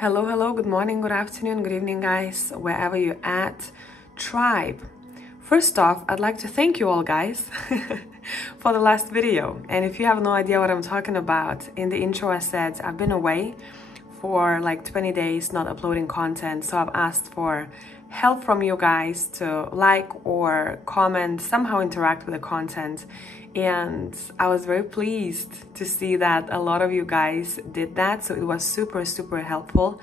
Hello, hello, good morning, good afternoon, good evening, guys, wherever you're at. Tribe. First off, I'd like to thank you all, guys, for the last video. And if you have no idea what I'm talking about, in the intro I said I've been away for like 20 days not uploading content. So I've asked for help from you guys to like or comment, somehow interact with the content. And I was very pleased to see that a lot of you guys did that. So it was super helpful.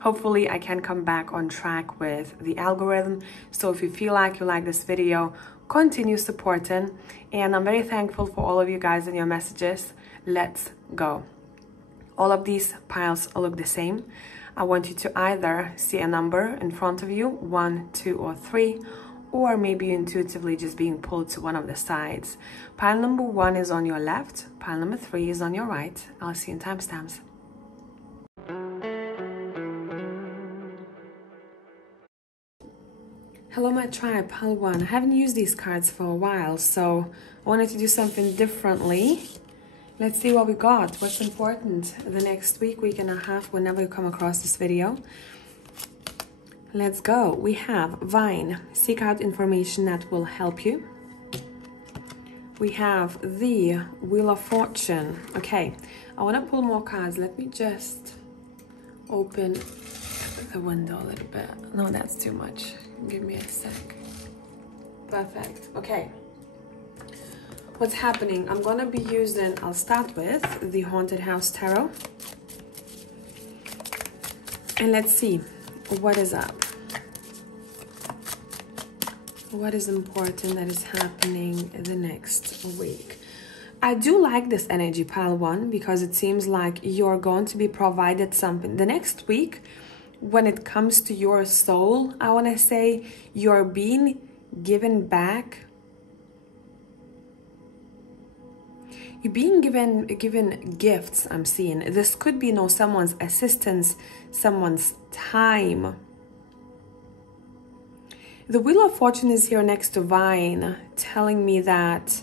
Hopefully I can come back on track with the algorithm. So if you feel like you like this video, continue supporting. And I'm very thankful for all of you guys and your messages. Let's go. All of these piles look the same. I want you to either see a number in front of you, 1, 2, or 3, or maybe intuitively just being pulled to one of the sides. Pile number 1 is on your left, pile number 3 is on your right. I'll see you in timestamps. Hello my tribe, pile 1. I haven't used these cards for a while, so I wanted to do something differently. Let's see what we got, what's important the next week and a half, whenever you come across this video. Let's go. We have Vine, seek out information that will help you. We have the Wheel of Fortune. Okay, I want to pull more cards. Let me just open the window a little bit. No, that's too much. Give me a sec. Perfect. Okay. What's happening? I'm gonna be using, I'll start with the Haunted House Tarot. And let's see what is up. What is important that is happening the next week? I do like this energy, pile 1, because it seems like you're going to be provided something. The next week, when it comes to your soul, I want to say you're being given back. You're being given gifts, I'm seeing. This could be, someone's assistance, someone's time. The Wheel of Fortune is here next to Vine, telling me that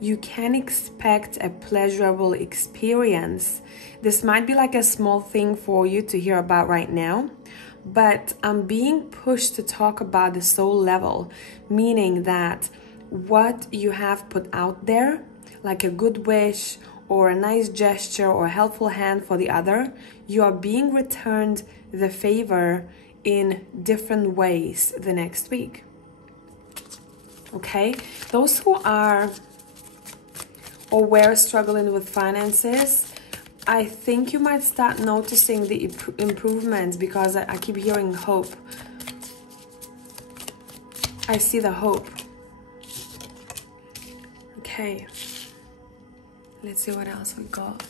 you can expect a pleasurable experience. This might be like a small thing for you to hear about right now, but I'm being pushed to talk about the soul level, meaning that what you have put out there, like a good wish or a nice gesture or a helpful hand for the other, you are being returned the favor in different ways the next week. Okay, those who are or were struggling with finances, I think you might start noticing the improvements, because I keep hearing hope. I see the hope. Okay, let's see what else we got.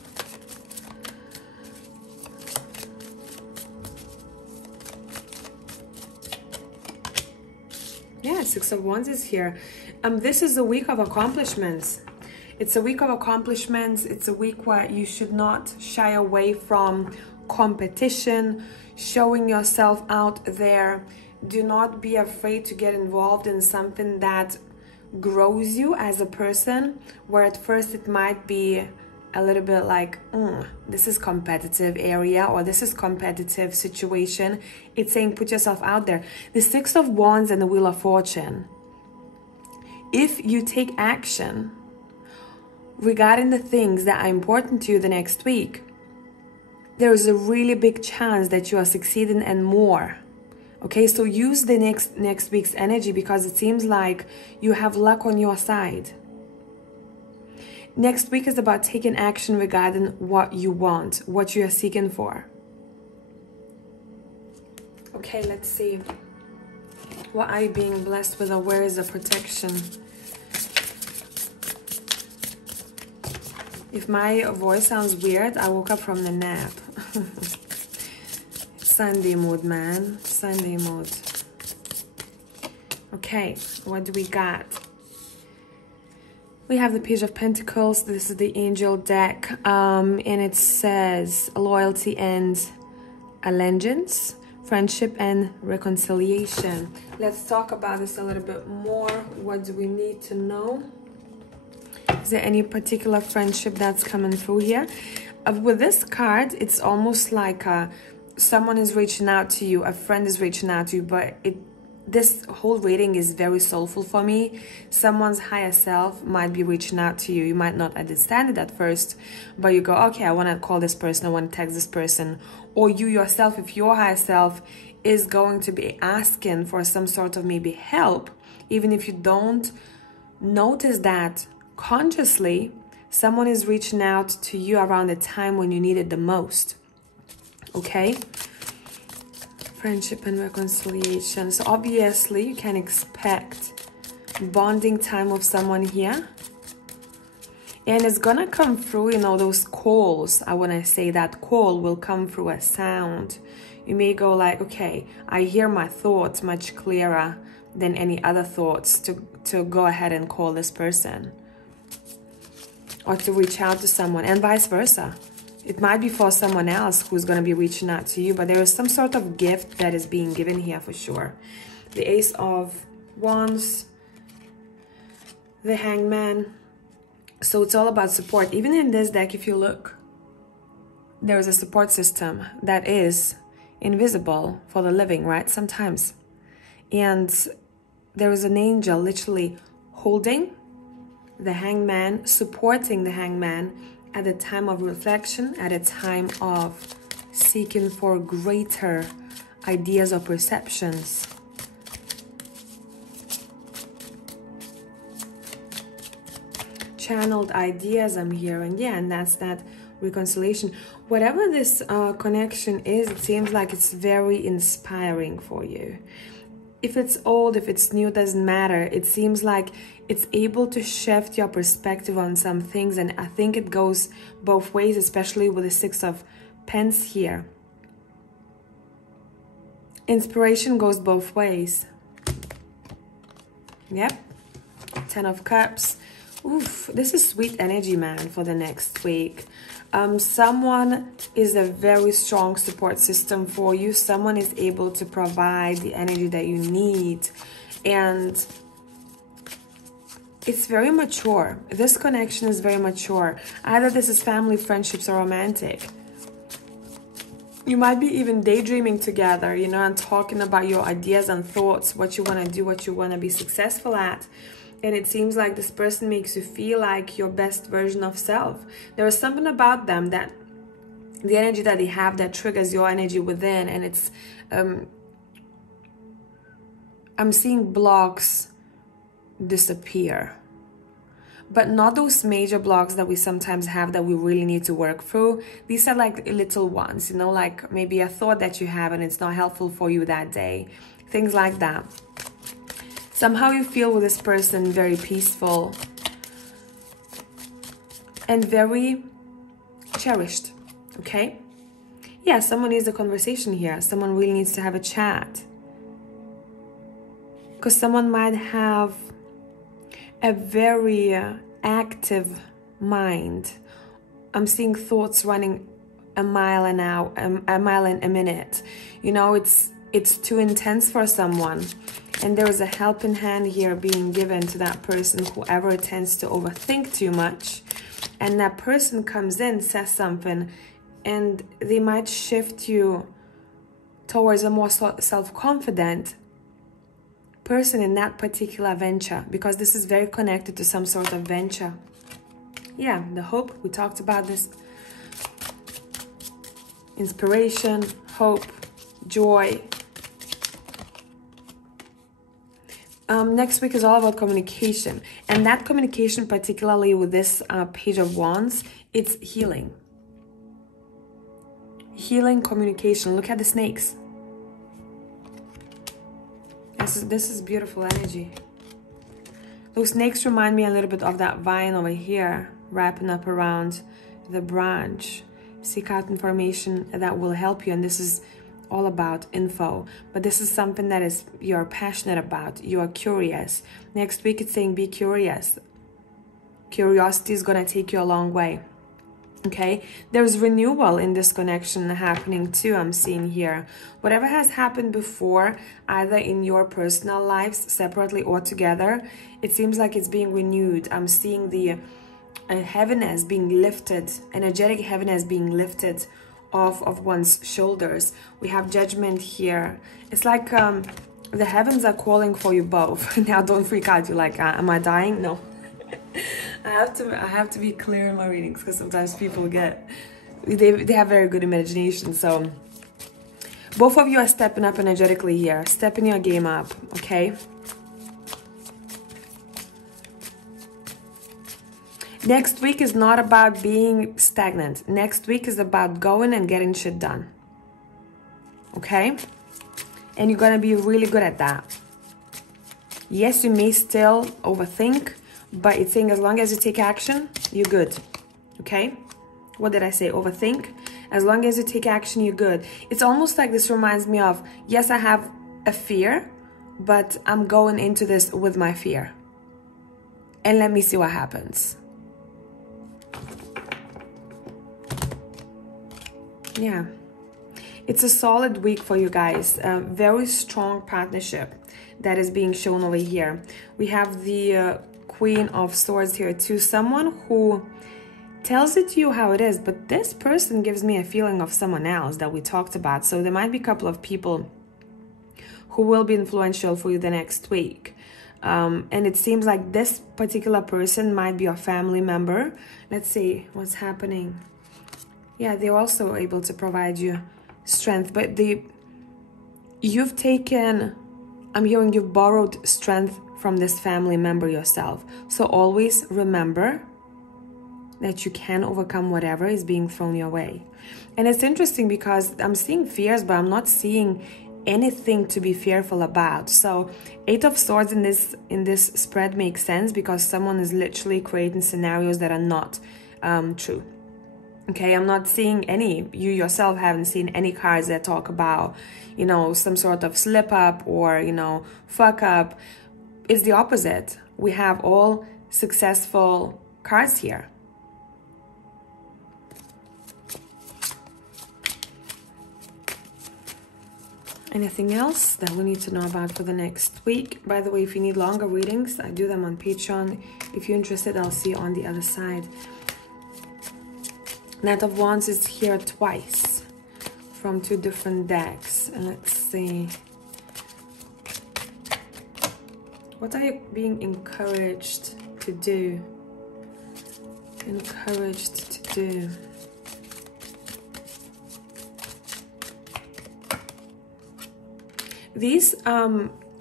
Yeah, 6 of Wands is here. This is a week of accomplishments. It's a week of accomplishments. It's a week where you should not shy away from competition, showing yourself out there. Do not be afraid to get involved in something that grows you as a person, where at first it might be a little bit like, this is competitive area, or this is competitive situation. It's saying put yourself out there. The 6 of Wands and the Wheel of Fortune. If you take action regarding the things that are important to you the next week, there is a really big chance that you are succeeding and more. Okay, so use the next week's energy, because it seems like you have luck on your side. Next week is about taking action regarding what you want, what you are seeking for. Okay, let's see. What are you being blessed with, or where is the protection? If my voice sounds weird, I woke up from the nap. Sunday mood, man. Sunday mood. Okay, what do we got? We have the Page of Pentacles. This is the Angel deck. And it says loyalty and allegiance, friendship and reconciliation. Let's talk about this a little bit more. What do we need to know? Is there any particular friendship that's coming through here? With this card, it's almost like someone is reaching out to you, a friend is reaching out to you, but this whole reading is very soulful for me. Someone's higher self might be reaching out to you. You might not understand it at first, but you go, okay, I want to call this person, I want to text this person. Or you yourself, if your higher self is going to be asking for some sort of maybe help, even if you don't notice that consciously, someone is reaching out to you around the time when you need it the most. Okay? Friendship and reconciliation. So obviously you can expect bonding time with someone here. And it's gonna come through, you know, those calls. I wanna say that call will come through a sound. You may go like, okay, I hear my thoughts much clearer than any other thoughts to go ahead and call this person. Or to reach out to someone, and vice versa. It might be for someone else who's going to be reaching out to you, but there is some sort of gift that is being given here for sure. The Ace of Wands, the Hangman. So it's all about support. Even in this deck, if you look, there is a support system that is invisible for the living, right? Sometimes. And there is an angel literally holding the Hangman, supporting the Hangman at a time of reflection, at a time of seeking for greater ideas or perceptions. Channeled ideas I'm hearing, yeah, and that's that reconciliation. Whatever this connection is, it seems like it's very inspiring for you. If it's old, if it's new, doesn't matter. It seems like it's able to shift your perspective on some things, and I think it goes both ways, especially with the Six of Pence here. Inspiration goes both ways. Yep. Ten of Cups. Oof, this is sweet energy, man, for the next week. Someone is a very strong support system for you. Someone is able to provide the energy that you need. And it's very mature. This connection is very mature. Either this is family, friendships, or romantic. You might be even daydreaming together, you know, and talking about your ideas and thoughts, what you want to do, what you want to be successful at. And it seems like this person makes you feel like your best version of self. There is something about them, that the energy that they have, that triggers your energy within. And it's, I'm seeing blocks disappear. But not those major blocks that we sometimes have that we really need to work through. These are like little ones, you know, like maybe a thought that you have and it's not helpful for you that day. Things like that. Somehow you feel with this person very peaceful and very cherished, okay? Yeah, someone needs a conversation here. Someone really needs to have a chat. Because someone might have a very active mind. I'm seeing thoughts running a mile an hour, a mile in a minute. You know, it's too intense for someone. And there is a helping hand here being given to that person, whoever tends to overthink too much. And that person comes in, says something, and they might shift you towards a more self-confident person in that particular venture, because this is very connected to some sort of venture. Yeah, the hope, we talked about this. Inspiration, hope, joy. Next week is all about communication, and that communication, particularly with this Page of Wands, it's healing. Healing communication. Look at the snakes. This is beautiful energy. Those snakes remind me a little bit of that vine over here, wrapping up around the branch. Seek out information that will help you, and this is all about info, but this is something that is you're passionate about, you are curious. Next week it's saying be curious. Curiosity is gonna take you a long way. Okay, there's renewal in this connection happening too. I'm seeing here whatever has happened before, either in your personal lives separately or together, it seems like it's being renewed. I'm seeing the heaviness being lifted, energetic heaviness being lifted off of one's shoulders. We have Judgment here. It's like the heavens are calling for you both. Now don't freak out. You're like, am I dying? No. I have to be clear in my readings, because sometimes people they have very good imagination. So both of you are stepping up energetically here, stepping your game up, okay? Next week is not about being stagnant. Next week is about going and getting shit done, okay? And you're gonna be really good at that. Yes, you may still overthink, but it's saying as long as you take action, you're good, okay? What did I say? Overthink? As long as you take action, you're good. It's almost like this reminds me of, yes, I have a fear, but I'm going into this with my fear. And let me see what happens. Yeah. It's a solid week for you guys. A very strong partnership that is being shown over here. We have the Queen of Swords here too. Someone who tells it to you how it is, but this person gives me a feeling of someone else that we talked about. So there might be a couple of people who will be influential for you the next week. And it seems like this particular person might be a family member. Let's see what's happening. Yeah, they're also able to provide you strength, but you've taken, I'm hearing you've borrowed strength from this family member yourself. So always remember that you can overcome whatever is being thrown your way. And it's interesting because I'm seeing fears, but I'm not seeing anything to be fearful about. So 8 of Swords in this spread makes sense because someone is literally creating scenarios that are not true. Okay, I'm not seeing any, you yourself haven't seen any cards that talk about, you know, some sort of slip up or, you know, fuck up. It's the opposite. We have all successful cards here. Anything else that we need to know about for the next week? By the way, if you need longer readings, I do them on Patreon. If you're interested, I'll see you on the other side. Knight of Wands is here twice from 2 different decks. And let's see. What are you being encouraged to do? Encouraged to do. These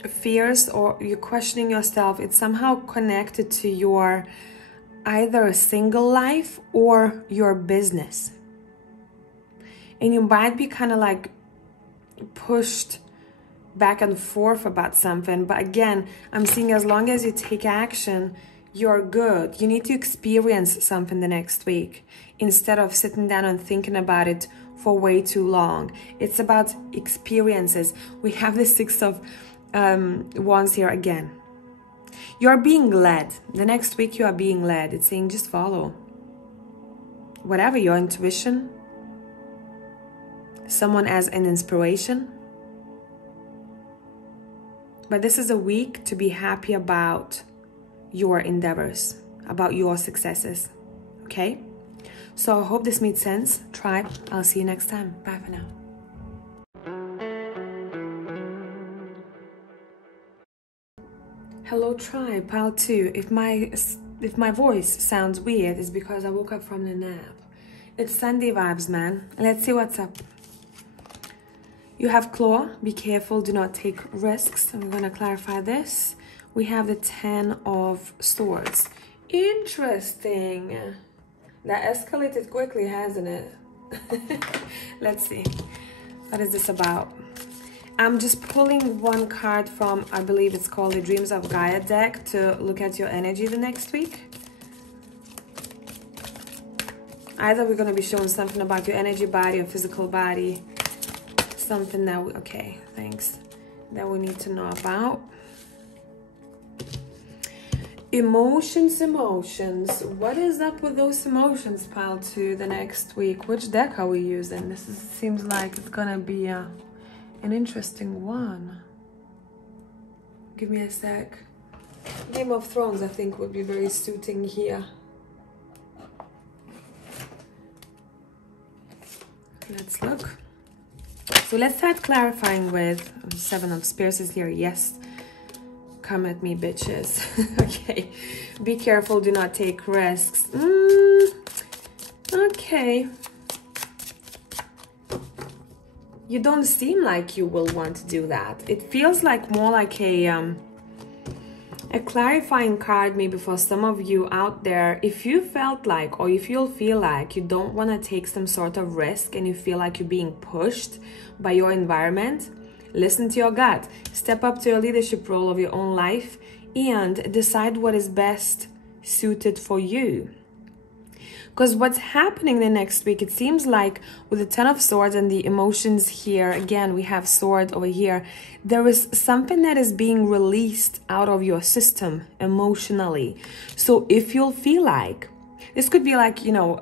fears, or you're questioning yourself, it's somehow connected to your either a single life or your business. And you might be kind of like pushed back and forth about something. But again, I'm seeing as long as you take action, you're good. You need to experience something the next week instead of sitting down and thinking about it for way too long. It's about experiences. We have the 6 of Wands here again. You're being led. The next week you are being led. It's saying just follow. Whatever your intuition, someone as an inspiration. But this is a week to be happy about your endeavors, about your successes. Okay? So I hope this made sense. Tribe, I'll see you next time. Bye for now. Hello Tribe, Pile 2. If my voice sounds weird, it's because I woke up from the nap. It's Sunday vibes, man. Let's see what's up. You have Claw. Be careful, do not take risks. I'm gonna clarify this. We have the 10 of Swords. Interesting. That escalated quickly, hasn't it? Let's see. What is this about? I'm just pulling one card from, I believe it's called the Dreams of Gaia deck to look at your energy the next week. Either we're going to be showing something about your energy body or physical body. Something that we, okay, thanks. That we need to know about. Emotions. What is up with those emotions, Pile 2, the next week? Which deck are we using? This seems like it's gonna be an interesting one. Give me a sec. Game of Thrones, I think, would be very suiting here. Let's look. So let's start clarifying with Seven of Spears is here. Yes. Come at me, bitches. Okay. Be careful. Do not take risks. Okay. You don't seem like you will want to do that. It feels like more like a clarifying card maybe for some of you out there. If you felt like, or if you'll feel like you don't want to take some sort of risk and you feel like you're being pushed by your environment, listen to your gut. Step up to your leadership role of your own life and decide what is best suited for you. Because what's happening the next week, it seems like with the Ten of Swords and the emotions here, again, we have sword over here, there is something that is being released out of your system emotionally. So if you'll feel like, this could be like, you know,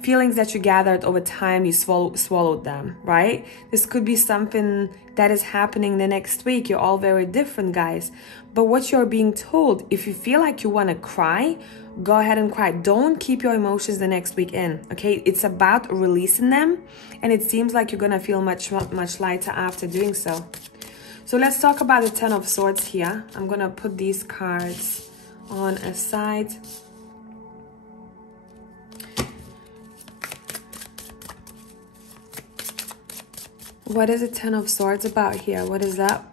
feelings that you gathered over time, you swallowed them, right? This could be something that is happening the next week. You're all very different, guys. But what you're being told, if you feel like you want to cry, go ahead and cry. Don't keep your emotions the next week in, okay? It's about releasing them, and it seems like you're going to feel much lighter after doing so. So let's talk about the Ten of Swords here. I'm going to put these cards on a side. What is the Ten of Swords about here? What is up?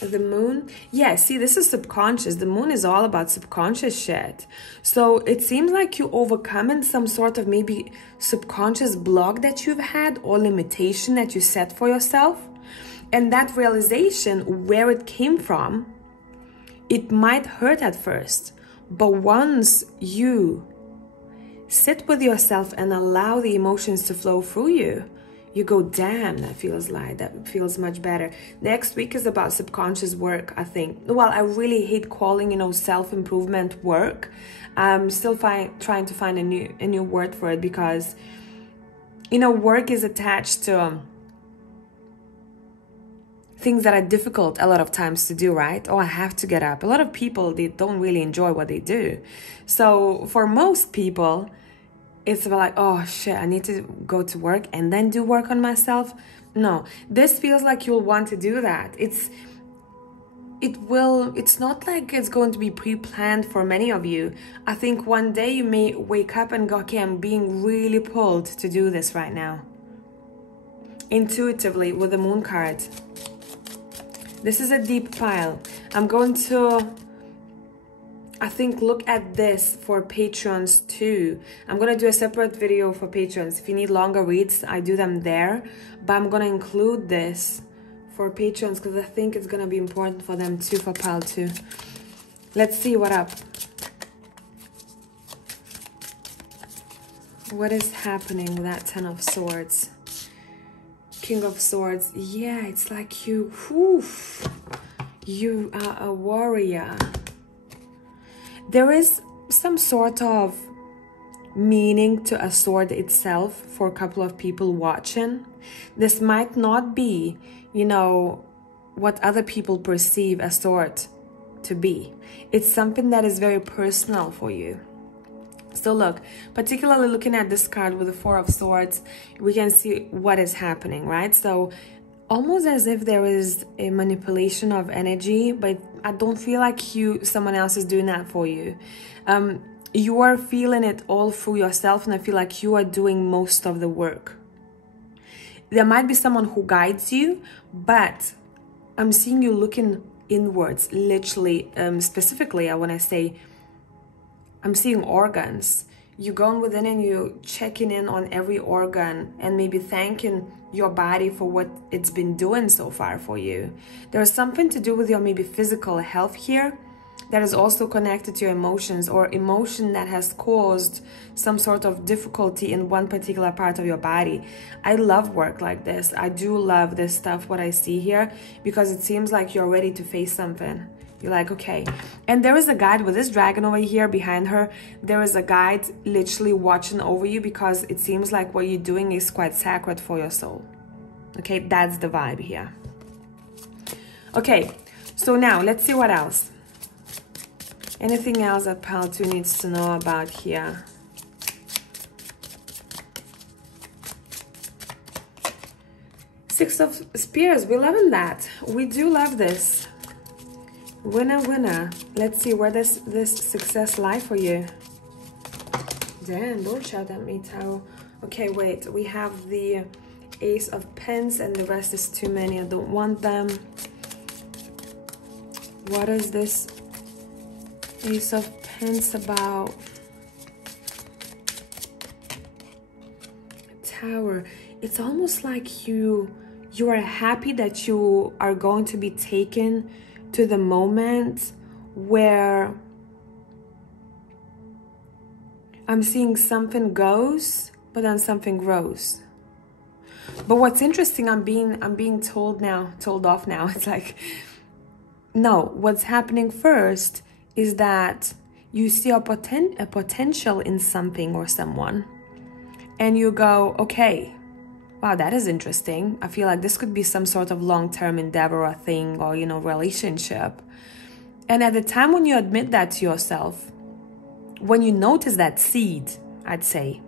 The moon? Yeah, see, this is subconscious. The moon is all about subconscious shit. So it seems like you overcoming some sort of maybe subconscious block that you've had or limitation that you set for yourself. And that realization, where it came from, it might hurt at first. But once you sit with yourself and allow the emotions to flow through you, you go, damn, that feels much better. Next week is about subconscious work, I think. Well, I really hate calling, you know, self-improvement work. I'm still trying to find a new word for it, because, you know, work is attached to things that are difficult a lot of times to do, right? Oh, I have to get up. A lot of people, they don't really enjoy what they do. So for most people, it's about like, oh shit, I need to go to work and then do work on myself. No, this feels like you'll want to do that. It's not like it's going to be pre-planned for many of you. I think one day you may wake up and go, okay, I'm being really pulled to do this right now. Intuitively with the moon card. This is a deep pile. I'm going to, I think, look at this for patrons too. I'm going to do a separate video for patrons. If you need longer reads, I do them there. But I'm going to include this for patrons because I think it's going to be important for them too, for pile 2. Let's see what up. What is happening with that Ten of Swords? King of Swords. Yeah, it's like you are a warrior. There is some sort of meaning to a sword itself for a couple of people watching. This might not be, you know, what other people perceive a sword to be. It's something that is very personal for you. So look, particularly looking at this card with the Four of Swords, we can see what is happening, right? So almost as if there is a manipulation of energy, but I don't feel like someone else is doing that for you. You are feeling it all through yourself, and I feel like you are doing most of the work. There might be someone who guides you, but I'm seeing you looking inwards, literally, specifically, I want to say, I'm seeing organs. You going within and you checking in on every organ and maybe thanking your body for what it's been doing so far for you. There's something to do with your maybe physical health here that is also connected to your emotions, or emotion that has caused some sort of difficulty in one particular part of your body. I love work like this. I do love this stuff, what I see here, because it seems like you're ready to face something. You're like, okay. And there is a guide with this dragon over here behind her. There is a guide literally watching over you, because it seems like what you're doing is quite sacred for your soul. Okay, that's the vibe here. Okay, so now let's see what else. Anything else that pile 2 needs to know about here? Six of Spears, we're loving that. We do love this. Winner, winner. Let's see, where does this success lie for you? Damn, don't shout at me, Tarot. Okay, wait, we have the Ace of Pens and the rest is too many. I don't want them. What is this Ace of Pens about? Tower. It's almost like you are happy that you are going to be taken to the moment where I'm seeing something goes, but then something grows. But what's interesting, I'm being told off now. It's like, no, what's happening first is that you see a potential in something or someone, and you go, okay, wow, that is interesting. I feel like this could be some sort of long-term endeavor or thing or, you know, relationship. And at the time when you admit that to yourself, when you notice that seed, I'd say,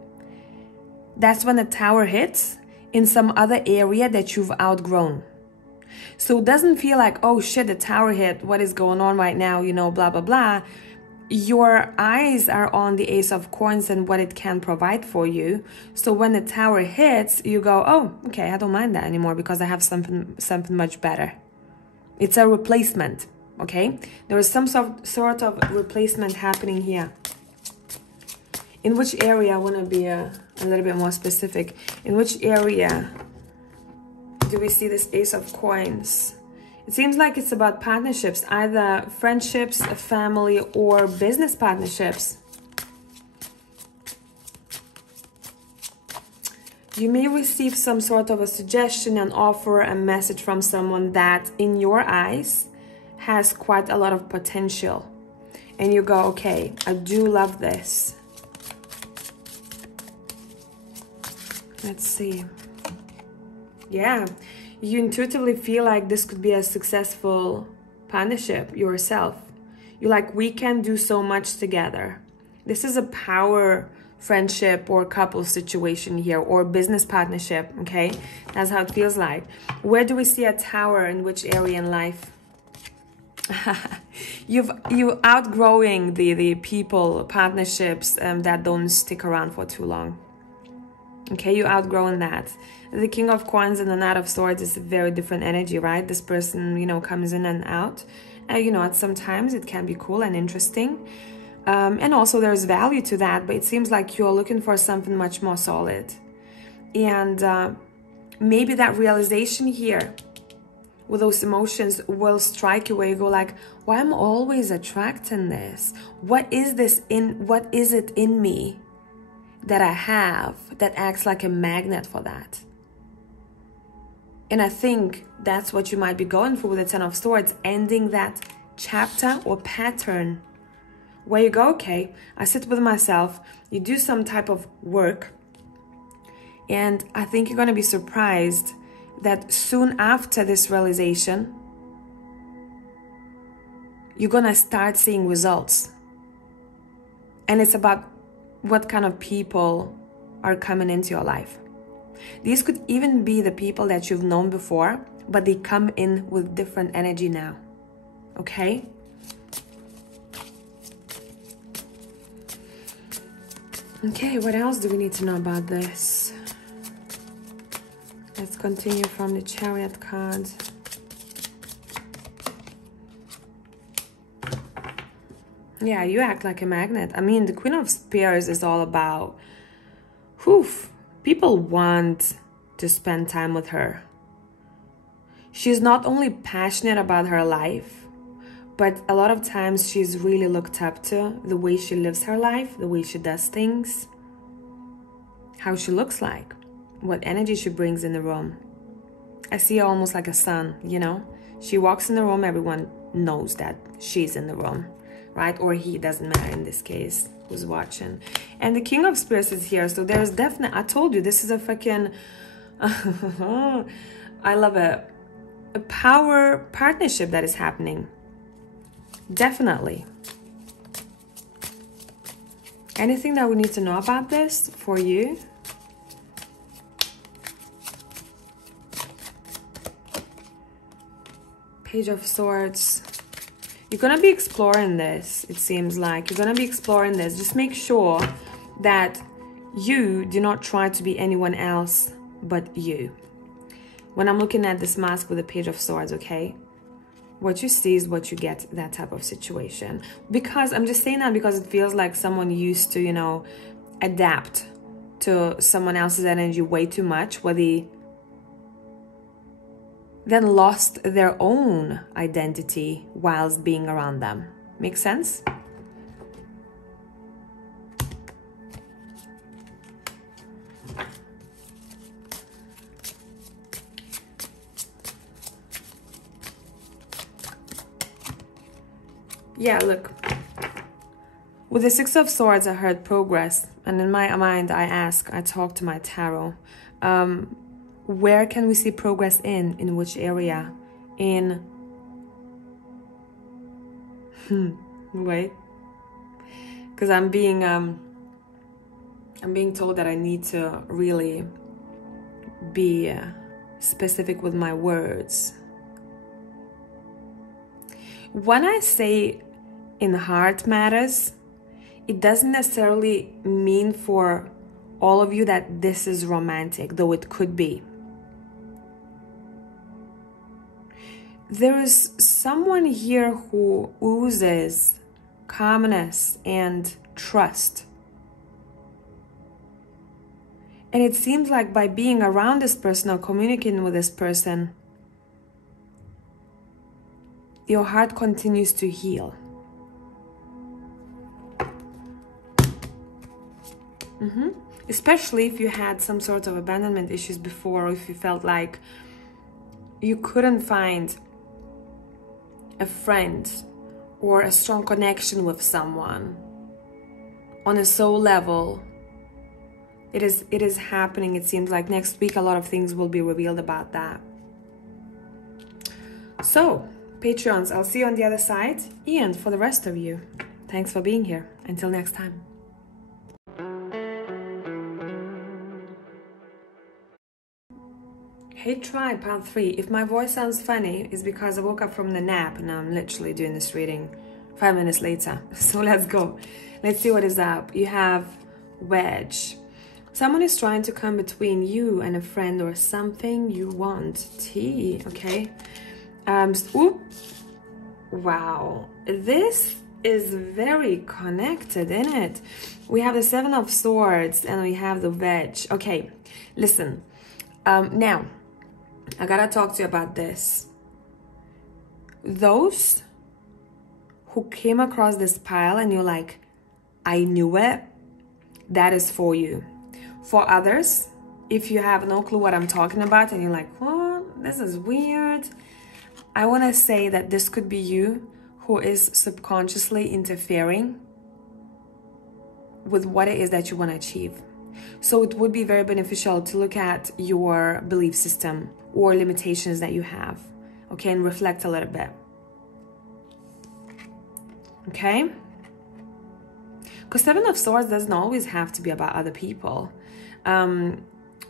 that's when the Tower hits in some other area that you've outgrown. So it doesn't feel like, oh shit, the Tower hit, what is going on right now, you know, blah, blah, blah. Your eyes are on the Ace of Coins and what it can provide for you. So when the Tower hits, you go, oh, okay, I don't mind that anymore because I have something much better. It's a replacement, okay? There is some sort of replacement happening here. In which area, I want to be a little bit more specific. In which area do we see this Ace of Coins? It seems like it's about partnerships, either friendships, family, or business partnerships. You may receive some sort of a suggestion, an offer, a message from someone that, in your eyes, has quite a lot of potential. And you go, okay, I do love this. Let's see. Yeah. You intuitively feel like this could be a successful partnership yourself. You're like, we can do so much together. This is a power friendship or couple situation here, or business partnership, okay? That's how it feels like. Where do we see a Tower, in which area in life? you outgrowing the people, partnerships that don't stick around for too long. Okay, you outgrown that. The King of Coins and the Knight of Swords is a very different energy, right? This person, you know, comes in and out. You know, at some times it can be cool and interesting. And also there's value to that, but it seems like you're looking for something much more solid. And maybe that realization here with those emotions will strike you where you go like, why am I always attracting this? What is it in me that I have that acts like a magnet for that? And I think that's what you might be going for with the Ten of Swords, ending that chapter or pattern where you go, okay, I sit with myself, you do some type of work, and I think you're going to be surprised that soon after this realization, you're going to start seeing results. And it's about what kind of people are coming into your life. These could even be the people that you've known before, but they come in with different energy now. Okay? Okay, what else do we need to know about this? Let's continue from the Chariot card. Yeah, you act like a magnet. I mean, the Queen of Spears is all about, people want to spend time with her. She's not only passionate about her life, but a lot of times she's really looked up to the way she lives her life, the way she does things, how she looks like, what energy she brings in the room. I see her almost like a sun, you know? She walks in the room, everyone knows that she's in the room, right? Or he, doesn't matter in this case, who's watching. And the King of Spears is here, so there's definitely, I told you, this is a fucking, I love a power partnership that is happening. Definitely. Anything that we need to know about this for you? Page of Swords. You're gonna be exploring this, it seems like. You're gonna be exploring this. Just make sure that you do not try to be anyone else but you. When I'm looking at this mask with the Page of Swords, okay? What you see is what you get, that type of situation. Because I'm just saying that because it feels like someone used to, you know, adapt to someone else's energy way too much, where they then lost their own identity whilst being around them. Make sense? Yeah, look. With the Six of Swords, I heard progress. And in my mind, I talk to my tarot. Where can we see progress in? In which area? In... wait. Because I'm being told that I need to really be specific with my words. When I say in heart matters, it doesn't necessarily mean for all of you that this is romantic, though it could be. There is someone here who oozes calmness and trust. And it seems like by being around this person or communicating with this person, your heart continues to heal. Especially if you had some sort of abandonment issues before, or if you felt like you couldn't find a friend or a strong connection with someone on a soul level. It is happening. It seems like next week a lot of things will be revealed about that. So, Patreons, I'll see you on the other side. And for the rest of you, thanks for being here. Until next time. Hey Tribe, part 3. If my voice sounds funny, it's because I woke up from the nap and I'm literally doing this reading 5 minutes later. So let's go. Let's see what is up. You have Wedge. Someone is trying to come between you and a friend or something you want. T, okay. Wow. This is very connected, isn't it? We have the Seven of Swords and we have the Wedge. Okay, listen. Now, I gotta talk to you about this. Those who came across this pile and you're like, I knew it, that is for you. For others, if you have no clue what I'm talking about and you're like, what? This is weird. I want to say that this could be you who is subconsciously interfering with what it is that you want to achieve. So it would be very beneficial to look at your belief system or limitations that you have, okay, and reflect a little bit, okay? Because Seven of Swords doesn't always have to be about other people. And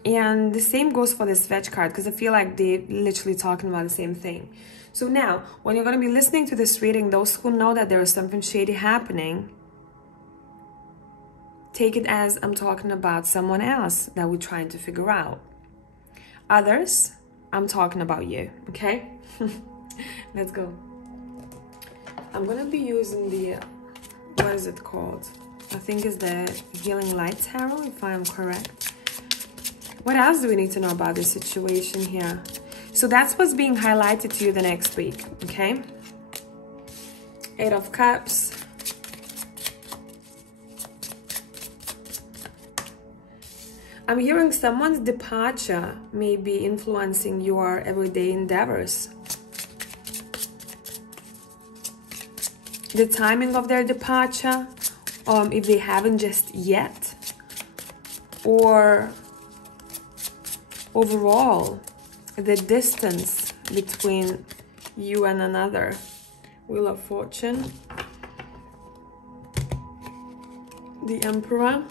the same goes for this Wedge card, because I feel like they're literally talking about the same thing. So now, when you're going to be listening to this reading, those who know that there is something shady happening, take it as I'm talking about someone else that we're trying to figure out. Others, I'm talking about you, okay? Let's go. I'm going to be using the, what is it called? I think it's the Healing Light Tarot, if I am correct. What else do we need to know about this situation here? So that's what's being highlighted to you the next week, okay? Eight of Cups. I'm hearing someone's departure may be influencing your everyday endeavors. The timing of their departure, if they haven't just yet, or overall, the distance between you and another. Wheel of Fortune. The Emperor.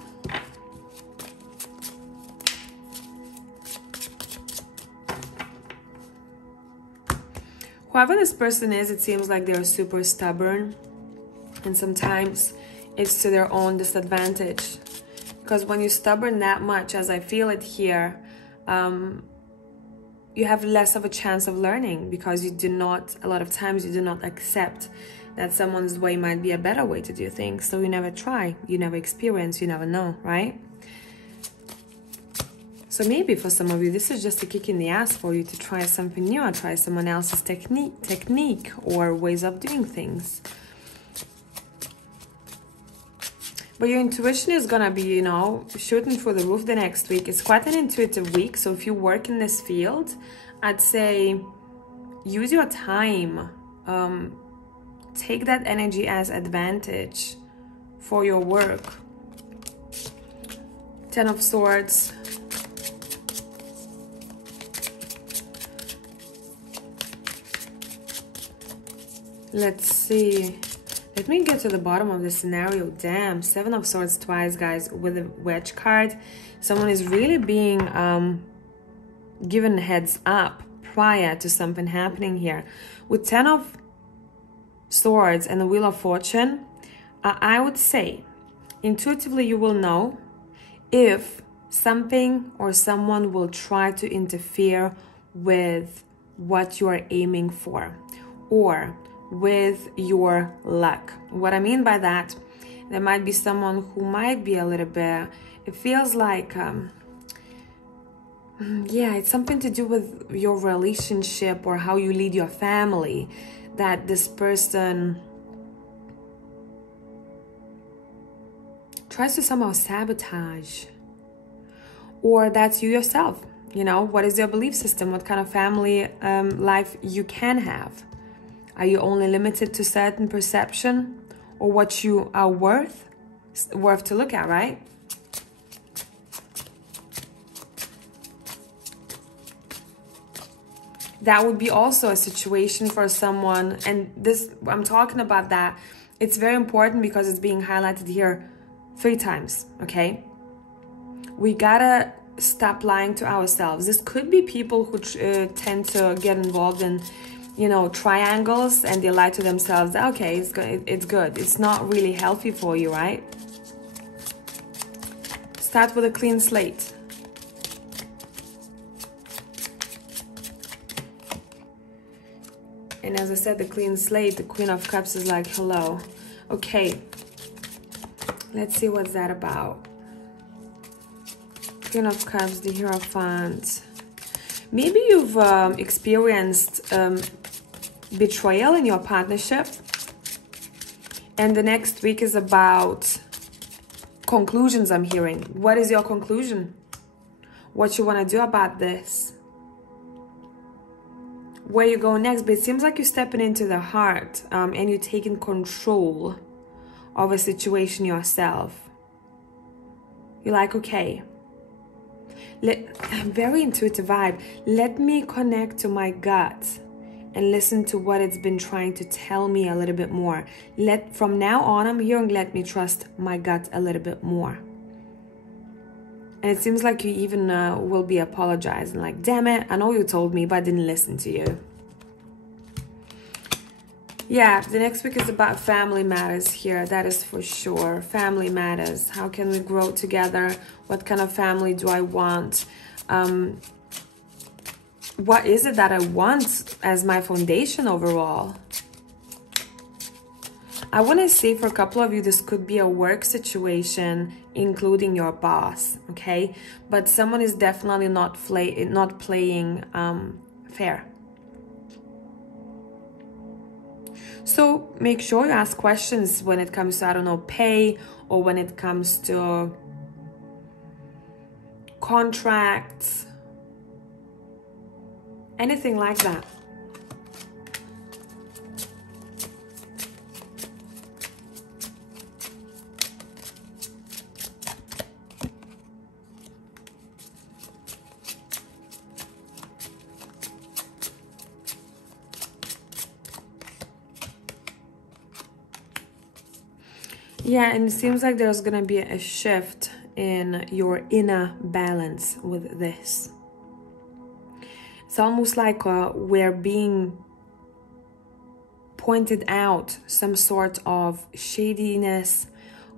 Whoever this person is, it seems like they're super stubborn, and sometimes it's to their own disadvantage. Because when you're stubborn that much, as I feel it here, you have less of a chance of learning, because you do not, a lot of times you do not accept that someone's way might be a better way to do things. So you never try, you never experience, you never know, right? So maybe for some of you, this is just a kick in the ass for you to try something new, or try someone else's technique or ways of doing things. But your intuition is gonna be, you know, shooting through the roof the next week. It's quite an intuitive week. So if you work in this field, I'd say use your time. Take that energy as advantage for your work. 10 of Swords. Let's see. Let me get to the bottom of the scenario. Damn, 7 of Swords twice, guys, with the Wedge card. Someone is really being given a heads up prior to something happening here. With 10 of Swords and the Wheel of Fortune, I would say intuitively you will know if something or someone will try to interfere with what you are aiming for, or with your luck. What I mean by that, there might be someone who might be a little bit, it feels like, yeah, it's something to do with your relationship or how you lead your family, that this person tries to somehow sabotage. Or that's you yourself. You know, what is your belief system? What kind of family life you can have? Are you only limited to certain perception, or what you are worth to look at, right? That would be also a situation for someone, and this, I'm talking about that. It's very important because it's being highlighted here 3 times, okay? We gotta stop lying to ourselves. This could be people who tend to get involved in, you know, triangles, and they lie to themselves. Okay, it's good. It's not really healthy for you, right? Start with a clean slate. And as I said, the clean slate, the Queen of Cups is like, hello. Okay, let's see what's that about. Queen of Cups, the Hierophant. Maybe you've experienced betrayal in your partnership, and the next week is about conclusions. I'm hearing. What is your conclusion? What you want to do about this? Where you go next? But it seems like you're stepping into the heart, and you're taking control of a situation yourself. You're like, okay, very intuitive vibe. Let me connect to my gut and listen to what it's been trying to tell me a little bit more. From now on, I'm hearing, let me trust my gut a little bit more. And it seems like you even will be apologizing, like, damn it, I know you told me, but I didn't listen to you. Yeah, the next week is about family matters here. That is for sure. Family matters. How can we grow together? What kind of family do I want? What is it that I want as my foundation overall? I want to say for a couple of you, this could be a work situation, including your boss, okay? But someone is definitely not playing fair. So make sure you ask questions when it comes to, I don't know, pay, or when it comes to contracts, anything like that. Yeah, and it seems like there's gonna be a shift in your inner balance with this. It's almost like we're being pointed out some sort of shadiness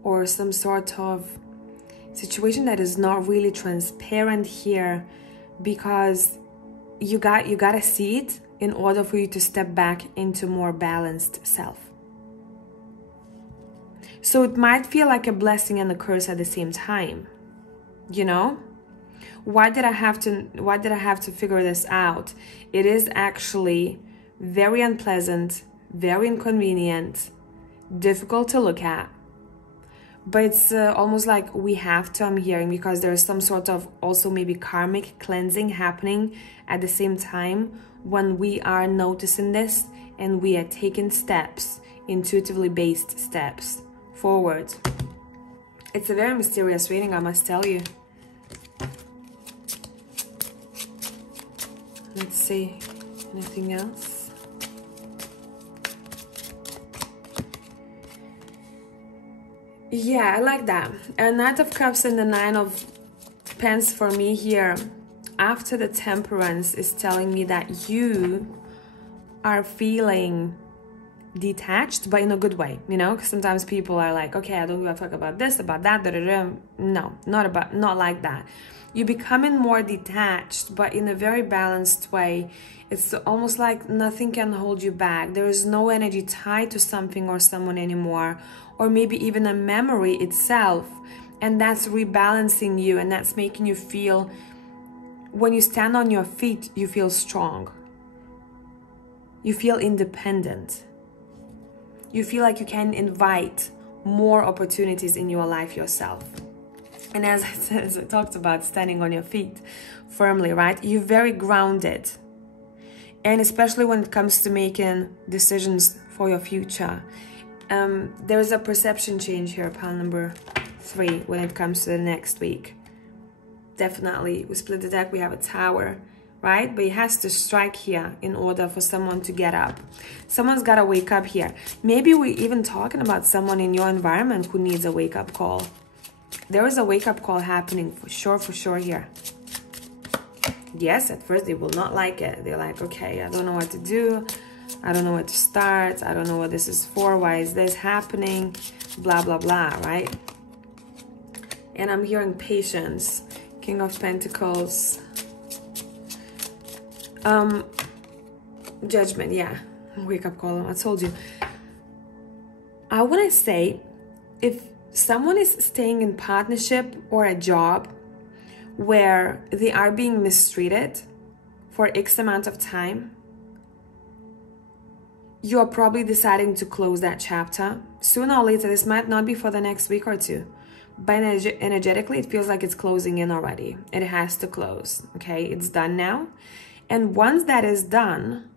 or some sort of situation that is not really transparent here, because you gotta see it in order for you to step back into more balanced self. So it might feel like a blessing and a curse at the same time, you know? Why did I have to figure this out? It is actually very unpleasant, very inconvenient, difficult to look at. But it's almost like we have to, I'm hearing, because there's some sort of also maybe karmic cleansing happening at the same time when we are noticing this and we are taking steps, intuitively based steps forward. It's a very mysterious reading, I must tell you. Let's see, anything else? Yeah, I like that. A Knight of Cups and the Nine of Pence for me here, after the Temperance, is telling me that you are feeling detached, but in a good way, you know? Because sometimes people are like, okay, I don't give a fuck about this, about that, No, not like that. You're becoming more detached, but in a very balanced way. It's almost like nothing can hold you back. There is no energy tied to something or someone anymore, or maybe even a memory itself. And that's rebalancing you, and that's making you feel, when you stand on your feet, you feel strong. You feel independent. You feel like you can invite more opportunities in your life yourself. And as I said, as I talked about standing on your feet firmly, right? You're very grounded. And especially when it comes to making decisions for your future. There's a perception change here, pile number 3, when it comes to the next week. Definitely, we split the deck, we have a Tower, right? But it has to strike here in order for someone to get up. Someone's got to wake up here. Maybe we're even talking about someone in your environment who needs a wake-up call. There is a wake-up call happening for sure here. Yes, at first they will not like it. They're like, okay, I don't know what to do. I don't know where to start. I don't know what this is for. Why is this happening? Blah, blah, blah, right? And I'm hearing patience. King of Pentacles. Judgment, yeah. Wake-up call, I told you. I want to say, if someone is staying in partnership or a job where they are being mistreated for X amount of time, you are probably deciding to close that chapter. Sooner or later, this might not be for the next week or two, but energetically, it feels like it's closing in already. It has to close, okay? It's done now. And once that is done,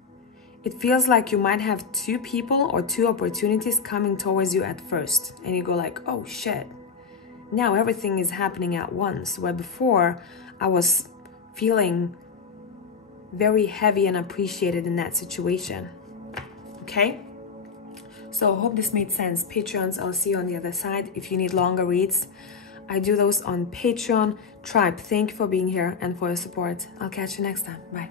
it feels like you might have 2 people or 2 opportunities coming towards you at first. And you go like, oh shit, now everything is happening at once. Where before, I was feeling very heavy and appreciated in that situation. Okay? So I hope this made sense. Patreons, I'll see you on the other side. If you need longer reads, I do those on Patreon. Tribe, thank you for being here and for your support. I'll catch you next time. Bye.